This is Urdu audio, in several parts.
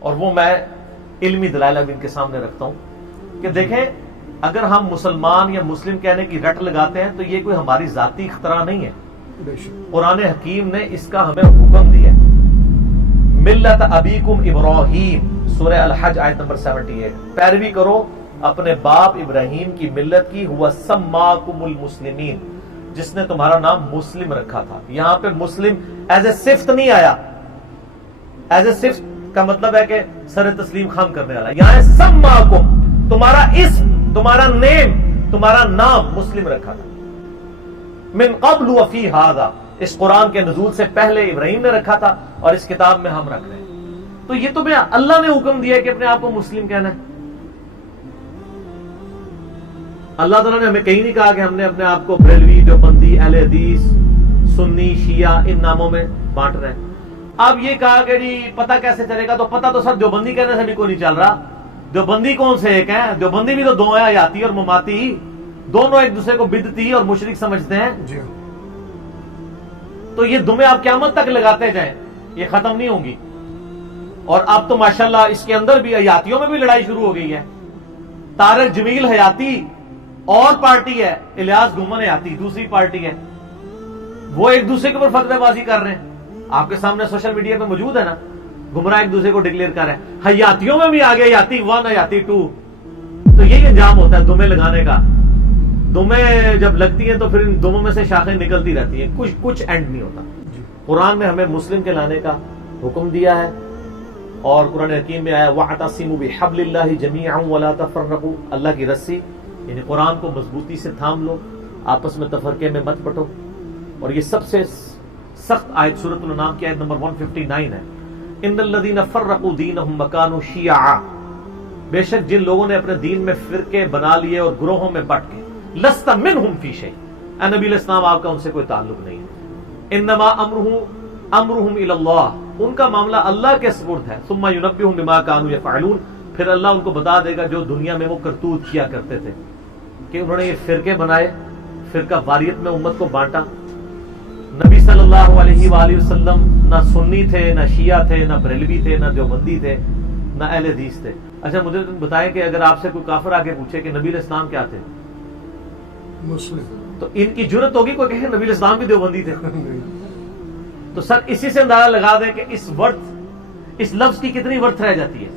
اور وہ میں علمی دلائل اب ان کے سامنے رکھتا ہوں کہ دیکھیں اگر ہم مسلمان یا مسلم کہنے کی رٹ لگاتے ہیں تو یہ کوئی ہماری ذاتی اختراع نہیں ہے. قرآن حکیم نے اس کا ہمیں حکم دیا ہے. ملت ابیکم ابراہیم سورہ الحج آیت نمبر 78. پیروی کرو اپنے باپ ابراہیم کی ملت کی. ہوا سماکم المسلمین, جس نے تمہارا نام مسلم رکھا تھا. یہاں پہ مسلم ایز اے صفت نہیں آیا. ایز اے صفت کا مطلب ہے کہ سر تسلیم خم کرنے والا. یہاں سماکم, تمہارا اسم, تمہارا نیم, تمہارا نام مسلم رکھا تھا. من قبل وفی ھذا, اس قرآن کے نزول سے پہلے ابراہیم نے رکھا تھا اور اس کتاب میں ہم رکھ رہے ہیں. تو یہ تمہیں اللہ نے حکم دیا کہ اپنے آپ کو مسلم کہنا ہے. اللہ تعالیٰ نے ہمیں کہیں نہیں کہا کہ ہم نے اپنے آپ کو بریلوی, دیوبندی, اہل حدیث, سنی, شیعہ ان ناموں میں بانٹ رہے ہیں. اب یہ کہا کہ جی پتہ کیسے چلے گا, تو پتہ تو سر دیوبندی کہنے سے بھی کوئی نہیں چل رہا. دیوبندی کون سے ایک ہیں؟ دیوبندی بھی تو دو ہیں, حیاتی اور مماتی. دونوں ایک دوسرے کو بدعتی اور مشرک سمجھتے ہیں. تو یہ دمیں آپ قیامت تک لگاتے جائیں, یہ ختم نہیں ہوں گی. اور اب تو ماشاءاللہ اس کے اندر بھی حیاتیوں میں بھی لڑائی شروع ہو گئی ہے. طارق جمیل حیاتی اور پارٹی ہے, الیاس گھومن حیاتی دوسری پارٹی ہے. وہ ایک دوسرے کے اوپر فتوی بازی کر رہے ہیں. آپ کے سامنے سوشل میڈیا پہ موجود ہے نا, گمراہ ایک دوسرے کو ڈکلیئر کر رہے ہیں. حیاتیوں میں بھی آگے حیاتی 1, حیاتی 2. تو یہی انجام ہوتا ہے دمیں لگانے کا. دمیں جب لگتی ہیں تو پھر ان دموں میں سے شاخیں نکلتی رہتی ہیں, کچھ اینڈ نہیں ہوتا. قرآن نے ہمیں مسلم کے لانے کا حکم دیا ہے, اور قرآن حکیم میں آیا وَاعْتَصِمُوا بِحَبْلِ اللَّهِ جَمِيعًا وَلَا تَفَرَّقُوا, اللہ کی رسی یعنی قرآن کو مضبوطی سے تھام لو, آپس میں تفرقے میں مت بٹو. اور یہ سب سے سخت آیت سورۃ الانعام کی آیت نمبر 159 ہے. ان الذین فرقوا دینہم وکانوا شیعا, بے شک جن لوگوں نے اپنے دین میں فرقے بنا لیے اور گروہوں میں بٹ گئے. لست منہم فی شیء, اے نبی علیہ السلام آپ کا ان سے کوئی تعلق نہیں ہے. انما امرہم الی اللہ, ان کا معاملہ اللہ کے سپرد ہے. ثم ینبئہم بما کانوا یفعلون, پھر اللہ ان کو بتا دے گا جو دنیا میں وہ کرتوت کیا کرتے تھے, کہ انہوں نے یہ فرقے بنائے, فرقہ واریت میں امت کو بانٹا. نبی صلی اللہ علیہ وآلہ وسلم نہ سنی تھے, نہ شیعہ تھے, نہ بریلوی تھے, نہ دیوبندی تھے, نہ اہل حدیث تھے. اچھا مجھے بتائیں کہ اگر آپ سے کوئی کافر آ کے پوچھے کہ نبی علیہ السلام کیا تھے, مسلم, تو ان کی جرت ہوگی کوئی کہے نبی علیہ السلام بھی دیوبندی تھے؟ تو سر اسی سے اندازہ لگا دیں کہ اس لفظ کی کتنی ورتھ رہ جاتی ہے.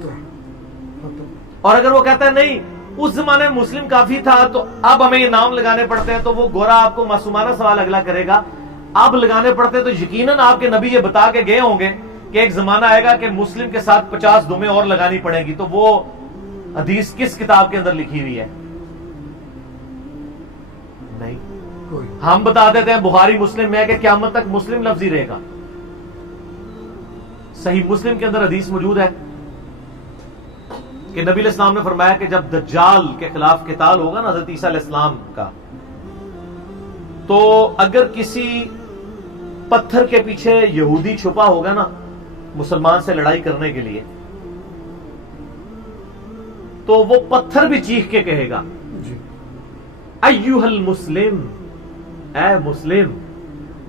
اور اگر وہ کہتا ہے نہیں اس زمانے میں مسلم کافی تھا تو اب ہمیں یہ نام لگانے پڑتے ہیں, تو وہ گورا آپ کو معصومانہ سوال اگلا کرے گا, اب لگانے پڑتے تو یقیناً آپ کے نبی یہ بتا کے گئے ہوں گے کہ ایک زمانہ آئے گا کہ مسلم کے ساتھ 50 دمیں اور لگانی پڑیں گی. تو وہ حدیث کس کتاب کے اندر لکھی ہوئی ہے؟ نہیں, ہم بتا دیتے ہیں بخاری مسلم میں کہ قیامت تک مسلم لفظ ہی رہے گا. صحیح مسلم کے اندر حدیث موجود ہے کہ نبی علیہ السلام نے فرمایا کہ جب دجال کے خلاف قتال ہوگا نا حضرت عیسیٰ علیہ السلام کا, تو اگر کسی پتھر کے پیچھے یہودی چھپا ہوگا نا مسلمان سے لڑائی کرنے کے لیے, تو وہ پتھر بھی چیخ کے کہے گا ایھا المسلم, اے مسلم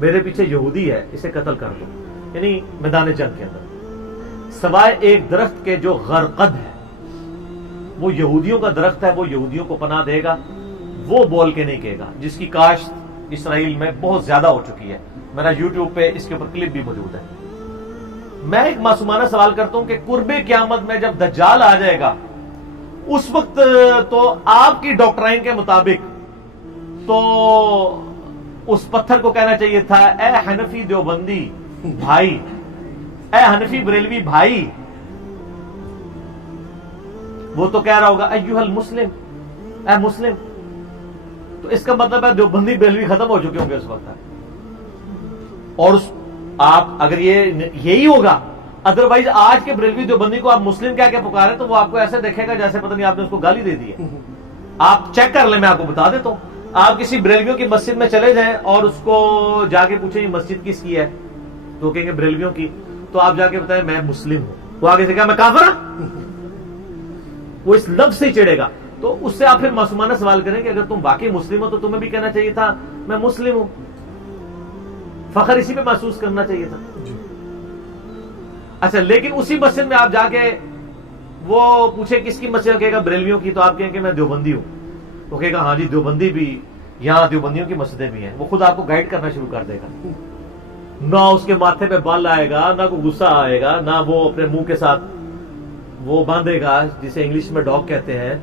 میرے پیچھے یہودی ہے, اسے قتل کر دو. یعنی میدان جنگ کے اندر سوائے ایک درخت کے جو غرقد ہے, وہ یہودیوں کا درخت ہے, وہ یہودیوں کو پناہ دے گا, وہ بول کے نہیں کہے گا, جس کی کاشت اسرائیل میں بہت زیادہ ہو چکی ہے. میرا یوٹیوب پہ اس کے اوپر کلپ بھی موجود ہے. میں ایک معصومانہ سوال کرتا ہوں کہ قرب قیامت میں جب دجال آ جائے گا اس وقت تو آپ کی ڈاکٹرائن کے مطابق تو اس پتھر کو کہنا چاہیے تھا اے حنفی دیوبندی بھائی, اے حنفی بریلوی بھائی. وہ تو کہہ رہا ہوگا ایھا المسلم, اے مسلم. تو اس کا مطلب ہے دیوبندی بریلوی ختم ہو چکے ہوں گے اس وقت. اور آپ اگر یہی ہوگا, ادروائز آج کے بریلوی دیوبندی کو آپ مسلم کہہ کے پکارے تو وہ آپ کو ایسے دیکھے گا جیسے پتہ نہیں آپ نے اس کو گالی دے دی ہے. آپ چیک کر لیں, میں آپ کو بتا دیتا ہوں. آپ کسی بریلویوں کی مسجد میں چلے جائیں اور اس کو جا کے پوچھیں یہ مسجد کس کی ہے, تو کہیں گے بریلویوں کی. تو آپ جا کے بتائیں میں مسلم ہوں, وہ آگے سے کہا میں کافر ہوں, وہ اس لفظ سے ہی چڑھے گا. تو اس سے آپ پھر معصومانہ سوال کریں کہ اگر تم واقعی مسلم ہو تو تمہیں بھی کہنا چاہیے تھا میں مسلم ہوں, فخر اسی پہ محسوس کرنا چاہیے تھا. اچھا لیکن اسی مسجد میں آپ جا کے وہ پوچھے کس کی مسجد، کہے گا بریلویوں کی، تو آپ کہیں کہ میں دیوبندی ہوں، وہ کہے گا ہاں جی دیوبندی بھی، یہاں دیوبندیوں کی مسجدیں بھی ہیں، وہ خود آپ کو گائیڈ کرنا شروع کر دے گا، نہ اس کے ماتھے پہ بال آئے گا، نہ کوئی غصہ آئے گا، نہ وہ اپنے منہ کے ساتھ وہ باندھے گا جسے انگلش میں ڈاگ کہتے ہیں،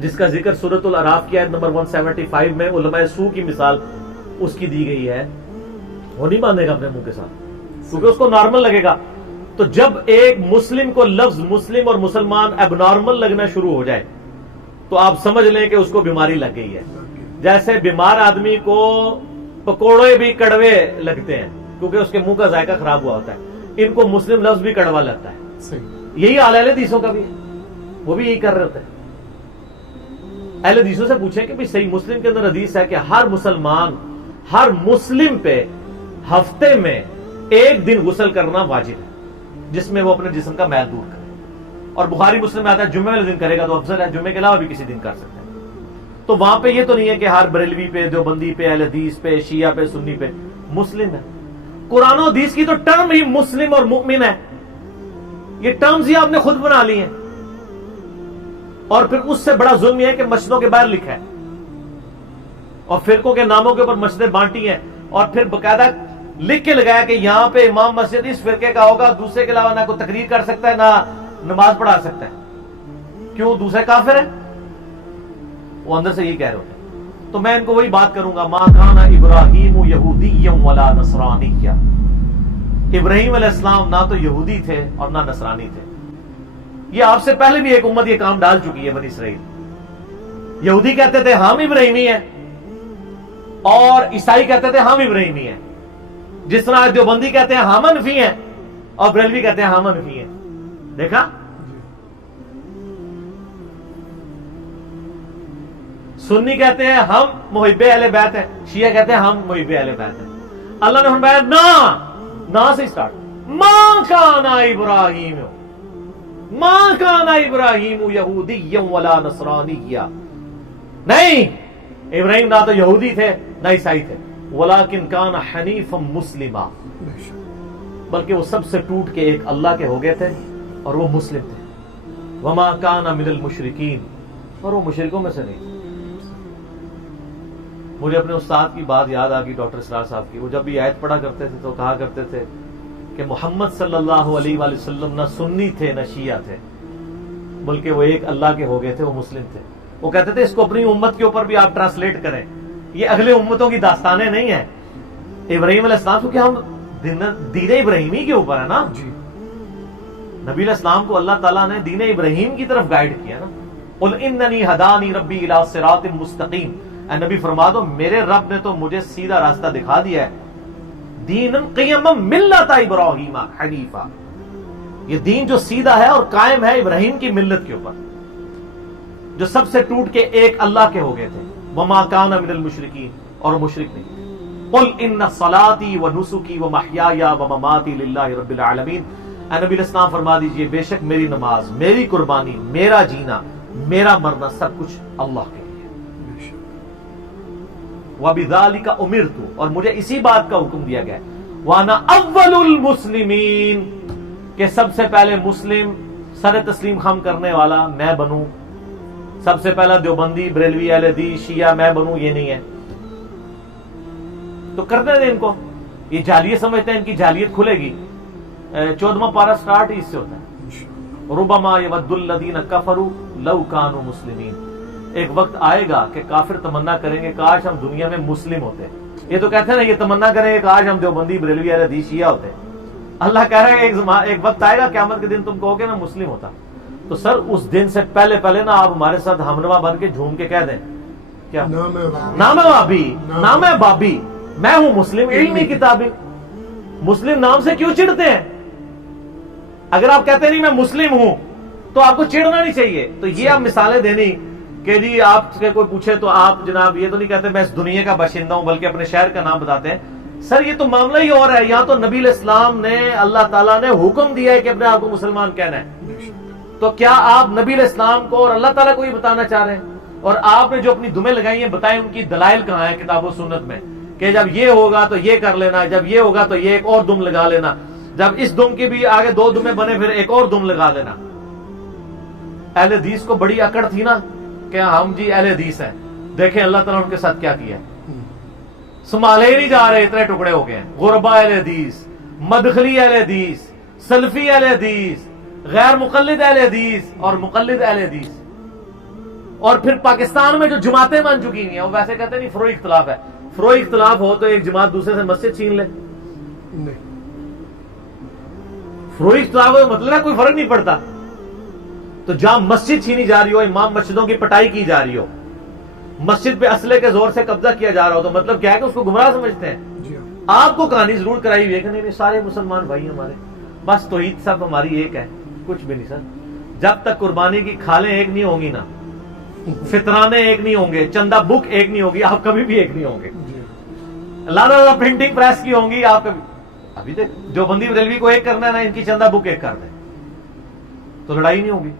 جس کا ذکر سورۃ الاعراف کی آیت نمبر 175 میں علماء سو کی مثال اس کی دی گئی ہے، وہ نہیں باندھے گا اپنے منہ کے ساتھ کیونکہ اس کو نارمل لگے گا۔ تو جب ایک مسلم کو لفظ مسلم اور مسلمان اب نارمل لگنا شروع ہو جائے تو آپ سمجھ لیں کہ اس کو بیماری لگ گئی ہے۔ جیسے بیمار آدمی کو پکوڑے بھی کڑوے لگتے ہیں کیونکہ اس کے منہ کا ذائقہ خراب ہوا ہوتا ہے، ان کو مسلم لفظ بھی کڑوا لگتا ہے۔ صحیح۔ یہی حال اہل حدیثوں کا بھی ہے، وہ بھی یہی کر رہے ہوتے ہیں۔ اہل حدیثوں سے پوچھیں کہ صحیح مسلم کے اندر حدیث ہے کہ ہر مسلمان ہر مسلم پہ ہفتے میں ایک دن غسل کرنا واجب ہے جس میں وہ اپنے جسم کا میل دور کرے، اور بخاری مسلم میں آتا ہے جمعے والے دن کرے گا تو افضل ہے، جمعے کے علاوہ بھی کسی دن کر سکتے ہیں۔ تو وہاں پہ یہ تو نہیں ہے کہ ہر بریلوی پہ، دیوبندی پہ، اہل حدیث پہ، شیعہ پہ، سنی پہ مسلم ہے۔ قرآن و حدیث کی تو ٹرم ہی مسلم اور مؤمن ہے، یہ ٹرمز ہی آپ نے خود بنا لی ہیں، اور پھر اس سے بڑا ظلم یہ ہے کہ مسجدوں کے باہر لکھا ہے اور فرقوں کے ناموں کے اوپر مسجدیں بانٹی ہیں، اور پھر باقاعدہ لکھ کے لگایا کہ یہاں پہ امام مسجد اس فرقے کا ہوگا، دوسرے کے علاوہ نہ کوئی تقریر کر سکتا ہے نہ نماز پڑھا سکتا ہے۔ کیوں؟ دوسرے کافر ہے، وہ اندر سے یہ کہہ رہے ہوتے ہیں۔ تو میں ان کو وہی بات کروں گا، ما کان ابراہیم یہودیا ولا نصرانیا، ابراہیم علیہ السلام نہ تو یہودی تھے اور نہ نصرانی تھے۔ یہ آپ سے پہلے بھی ایک امت یہ کام ڈال چکی ہے، بنی اسرائیل۔ یہودی کہتے تھے ہم ابراہیمی ہیں، اور عیسائی کہتے تھے ہم ابراہیمی ہیں، جس طرح دیوبندی کہتے ہیں ہم حنفی ہیں اور بریلوی کہتے ہیں ہم حنفی ہیں۔ دیکھا؟ سنی کہتے ہیں ہم محب اہل بیت ہیں، شیعہ کہتے ہیں ہم محب اہل بیت ہیں۔ اللہ نے فرمایا نہ سے اسٹارٹ، ما کان ابراہیم یہودیا ولا نصرانیا، نہیں ابراہیم نہ تو یہودی تھے نہ عیسائی تھے، ولیکن کان حنیفا مسلما، بلکہ وہ سب سے ٹوٹ کے ایک اللہ کے ہو گئے تھے اور وہ مسلم تھے۔ وما کان من المشرکین، اور وہ مشرکوں میں سے نہیں۔ مجھے اپنے استاد کی بات یاد آ گئی، ڈاکٹر اسرار صاحب کی، وہ جب بھی آیت پڑھا کرتے تھے تو کہا کرتے تھے کہ محمد صلی اللہ علیہ وآلہ وسلم نہ سنی تھے نہ شیعہ تھے، بلکہ وہ ایک اللہ کے ہو گئے تھے، وہ مسلم تھے۔ وہ کہتے تھے اس کو اپنی امت کے اوپر بھی آپ ٹرانسلیٹ کریں، یہ اگلے امتوں کی داستانیں نہیں ہیں۔ ابراہیم علیہ السلام، کیونکہ ہم دین ابراہیمی کے اوپر ہے نا، جی نبی علیہ السلام کو اللہ تعالیٰ نے دین ابراہیم کی طرف گائیڈ کیا نا۔ قل اننی ہدانی ربی الی صراط مستقیم، اے نبی فرما دو میرے رب نے تو مجھے سیدھا راستہ دکھا دیا ہے، دینا قیما ملت ابراہیم حنیفا، یہ دین جو سیدھا ہے اور قائم ہے ابراہیم کی ملت کے اوپر، جو سب سے ٹوٹ کے ایک اللہ کے ہو گئے تھے۔ وما کان من المشرکین، اور وہ مشرک نہیں تھے۔ قل ان صلاتی ونسکی ومحیای ومماتی للہ رب العالمین، اے نبی الاسلام فرما دیجئے بے شک میری نماز، میری قربانی، میرا جینا، میرا مرنا سب کچھ اللہ کے لیے۔ وَبِذَلِكَ أُمِرْتُ، اور مجھے اسی بات کا حکم دیا گیا، وَأَنَا أَوَّلُ الْمُسْلِمِينَ، کہ سب سے پہلے مسلم سر تسلیم خم کرنے والا میں بنوں، سب سے پہلا دیوبندی، بریلوی، اہل حدیث، شیعہ میں بنوں، یہ نہیں ہے۔ تو کرنے دیں ان کو، یہ جاہلیت سمجھتے ہیں، ان کی جاہلیت کھلے گی۔ 14واں پارہ سٹارٹ ہی اس سے ہوتا ہے، ربما یود الذین کفروا لو کانوا مسلمین، ایک وقت آئے گا کہ کافر تمنا کریں گے کاش ہم دنیا میں مسلم ہوتے۔ یہ تو کہتے ہیں نا، یہ تمنا کریں گے کاش ہم دیوبندی، بریلوی، اہل حدیث، شیعہ ہوتے۔ اللہ کہہ رہا ہے ایک وقت آئے گا قیامت کے دن تم کہو گے میں مسلم ہوتا۔ تو سر اس دن سے پہلے نا آپ ہمارے ساتھ ہمنوا بن کے جھوم کے کہہ دیں کیا، نام ہے بابی، نام ہے بابی، میں ہوں مسلم علمی کتابی۔ مسلم نام سے کیوں چڑھتے ہیں؟ اگر آپ کہتے نہیں میں مسلم ہوں تو آپ کو چڑھنا نہیں چاہیے۔ تو یہ آپ مثالیں دینی کہ جی آپ سے کوئی پوچھے تو آپ جناب یہ تو نہیں کہتے میں اس دنیا کا باشندہ ہوں، بلکہ اپنے شہر کا نام بتاتے ہیں۔ سر یہ تو معاملہ ہی اور ہے، یہاں تو نبی علیہ السلام نے، اللہ تعالیٰ نے حکم دیا ہے کہ اپنے آپ کو مسلمان کہنا ہے، تو کیا آپ نبی علیہ السلام کو اور اللہ تعالیٰ کو یہ بتانا چاہ رہے ہیں؟ اور آپ نے جو اپنی دمیں لگائی ہیں بتائیں ان کی دلائل کہاں ہیں کتاب و سنت میں کہ جب یہ ہوگا تو یہ کر لینا, جب یہ ہوگا تو یہ ایک اور دم لگا لینا, جب اس دم کے بھی آگے 2 دمیں بنے پھر ایک اور دم لگا لینا. اہل حدیث کو بڑی اکڑ تھی نا کہ ہم جی اہل حدیث ہیں. دیکھیں اللہ تعالیٰ ان کے ساتھ کیا کیا ہے, سنبھالے ہی نہیں جا رہے, اتنے ٹکڑے ہو گئے ہیں. غربا اہل حدیث, مدخلی اہل حدیث, سلفی اہل حدیث, غیر مقلد اہل حدیث اور مقلد اہل حدیث. اور پھر پاکستان میں جو جماعتیں بن چکی ہیں وہ ویسے کہتے ہیں نہیں فروئی اختلاف ہے. فروئی اختلاف ہو تو ایک جماعت دوسرے سے مسجد چھین لے. نہیں, فروئی اختلاف ہو مطلب ہے کوئی فرق نہیں پڑتا. تو جہاں مسجد چھینی جا رہی ہو, امام مسجدوں کی پٹائی کی جا رہی ہو, مسجد پہ اسلحے کے زور سے قبضہ کیا جا رہا ہو, تو مطلب کیا ہے کہ اس کو گمراہ سمجھتے ہیں. جی ہاں, آپ کو کہانی ضرور کرائی ہوئی ہے کہ نہیں سارے مسلمان بھائی ہمارے, بس توحید سب ہماری ایک ہے. کچھ بھی نہیں سر. جب تک قربانی کی کھالیں ایک نہیں ہوں گی نا, فطرانے ایک نہیں ہوں گے, چندہ بک ایک نہیں ہوگی, آپ کبھی بھی ایک نہیں ہوں گے. جی لانا پرنٹنگ پریس کی ہوں گی, آپ کبھی ابھی دیکھ جو بندی بریلوی کو ایک کرنا ہے نا, ان کی چندہ بک ایک کر دیں تو لڑائی نہیں ہوگی.